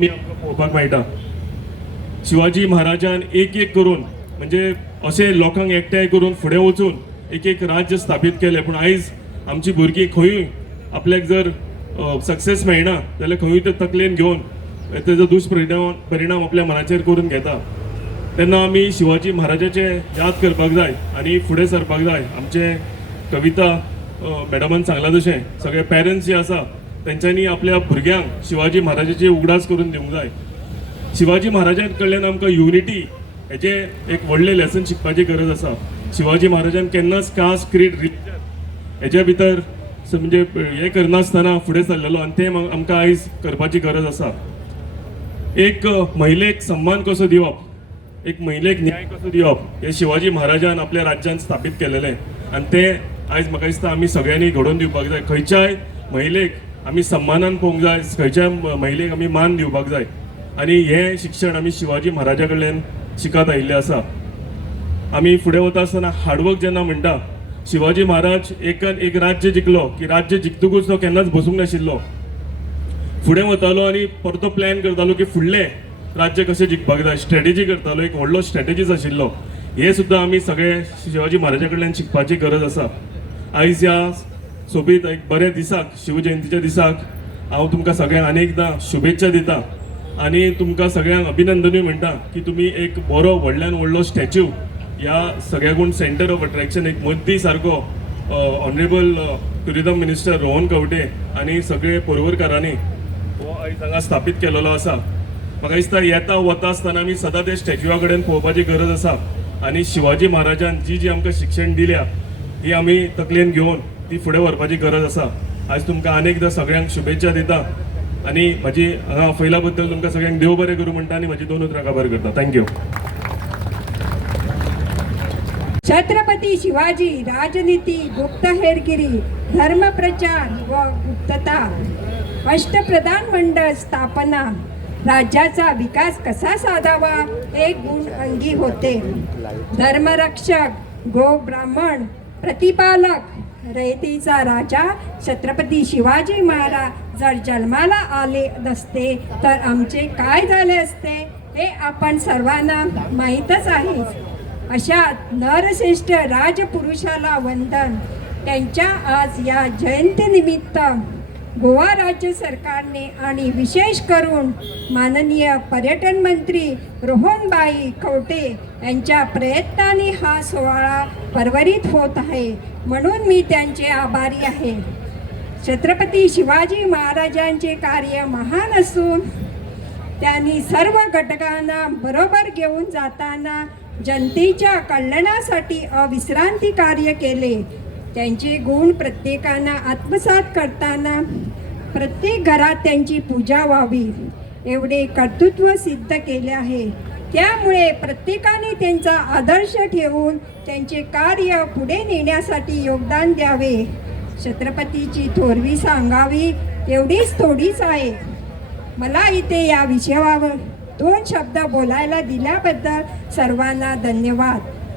मी आमकां पळोवपाक मेळटा शिवाजी महाराजान एक एक करून म्हणजे असे लोकांक एकठांय करून फुडें वचून एक एक राज्य स्थापीत केले. पण आयज आमची भुरगीं खंयूय आपल्याक जर सक्सेस मेळना जाल्यार खंयूय ते तकलेन घेवन तेजो दुष्परिणाम आपल्या मनाचेर करून घेता. तेन्ना आमी शिवाजी महाराजाचे याद करपाक जाय आनी फुडें सरपाक जाय. आमचे कविता मॅडमान सांगला तशें सगळे पेरंट्स जे आसा तेंच्यांनी आपल्या भुरग्यांक शिवाजी महाराजाची उगडास करून दिवंक जाय. शिवाजी महाराजां कडल्यान आमकां युनिटी हेचे एक व्हडलें लेसन शिकपाची गरज आसा. शिवाजी महाराजान केन्नाच कास्ट क्रीड रिलीजन हेच्या भितर म्हणजे हे करनासतना फुडें सरलेलो आनी तें आमकां आयज करपाची गरज आसा. एक महिलेक सन्मान कसो दिवप, एक महिलेक न्याय कसो दिवप हे शिवाजी महाराजान आपल्या राज्यान स्थापीत केलेलें आनी तें आयज म्हाका दिसता आमी सगळ्यांनी घडोवन दिवपाक जाय. खंयच्याय महिलेक आमी सन्मानान पळोवंक जाय, खंयच्याय महिलेक आमी मान दिवपाक जाय आनी हें शिक्षण आमी शिवाजी महाराजा कडल्यान शिकत आयिल्ले आसा. आमी फुडें वता आसतना हार्डवर्क जेन्ना म्हणटा शिवाजी महाराज एक राज्य जिखलो की राज्य जिखतकूच तो केन्नाच बसूंक नाशिल्लो. फुडें वतालो आनी परतो प्लॅन करतालो की फुडलें राज्य कशें जिखपाक जाय, स्ट्रॅटेजी करतालो, एक व्हडलो स्ट्रॅटेजीस्ट आशिल्लो. हे सुद्दां आमी सगळे शिवाजी महाराजा कडल्यान शिकपाची गरज आसा. आयज ह्या सोबीत एक बऱ्या दिसाक शिवजयंतीच्या दिसाक हांव तुमकां सगळ्यांक अनेकदां शुभेच्छा दिता आनी तुमकां सगळ्यांक अभिनंदनूय म्हणटा की तुमी एक बरो व्हडल्यान व्हडलो स्टॅच्यू ह्या सगळ्याकून सेंटर ऑफ अट्रॅक्शन एक मद्दी सारको honourable tourism minister Rohan Khaunte आनी सगळे पोरवोरकारांनी हो आयज हांगा स्थापीत केलेलो आसा. म्हाका दिसता येता वता आसतना आमी सदां ते स्टॅच्युआ कडेन पळोवपाची गरज आसा आनी शिवाजी महाराजान जी आमकां शिक्षण दिल्या ही आमी तकलेन घेवन ती फुडें व्हरपाची गरज आसा. आयज तुमकां अनेकदां सगळ्यांक शुभेच्छा दिता आनी म्हाजी हांगा फैला बद्दल तुमकां सगळ्यांक देव बरें करूं म्हणटा आनी म्हाजी 2 उतरां काबार करता. थँक्यू. छत्रपती शिवाजी राजनीती गुप्तहेरगिरी धर्मप्रचार व गुप्तता अष्टप्रधान मंडळ स्थापना राज्याचा विकास कसा साधावा हे गुण अंगी होते. धर्मरक्षक गो ब्राह्मण प्रतिपालक रयतेचा राजा छत्रपती शिवाजी महाराज जर जन्माला आले नसते तर आमचे काय झाले असते हे आपण सर्वांना माहीतच आहे. अशा नरश्रेष्ठ राजपुरुषाला वंदन. त्यांच्या आज या जयंतीनिमित्त गोवा राज्य सरकारने आणि विशेष करून माननीय पर्यटन मंत्री रोहनबाई खंवटे यांच्या प्रयत्नाने हा सोहळा परवरित होत आहे, म्हणून मी त्यांचे आभारी आहे. छत्रपती शिवाजी महाराजांचे कार्य महान असून त्यांनी सर्व घटकांना बरोबर घेऊन जाताना जनतेच्या कल्याणासाठी अविश्रांती कार्य केले. त्यांचे गुण प्रत्येकांना आत्मसात करताना प्रत्येक घरात त्यांची पूजा व्हावी एवढे कर्तृत्व सिद्ध केले आहे. त्यामुळे प्रत्येकाने त्यांचा आदर्श ठेवून त्यांचे कार्य पुढे नेण्यासाठी योगदान द्यावे. छत्रपतीची थोरवी सांगावी एवढीच थोडीच आहे. मला इथे या विषयावर 2 शब्द बोलायला दिल्याबद्दल सर्वांना धन्यवाद.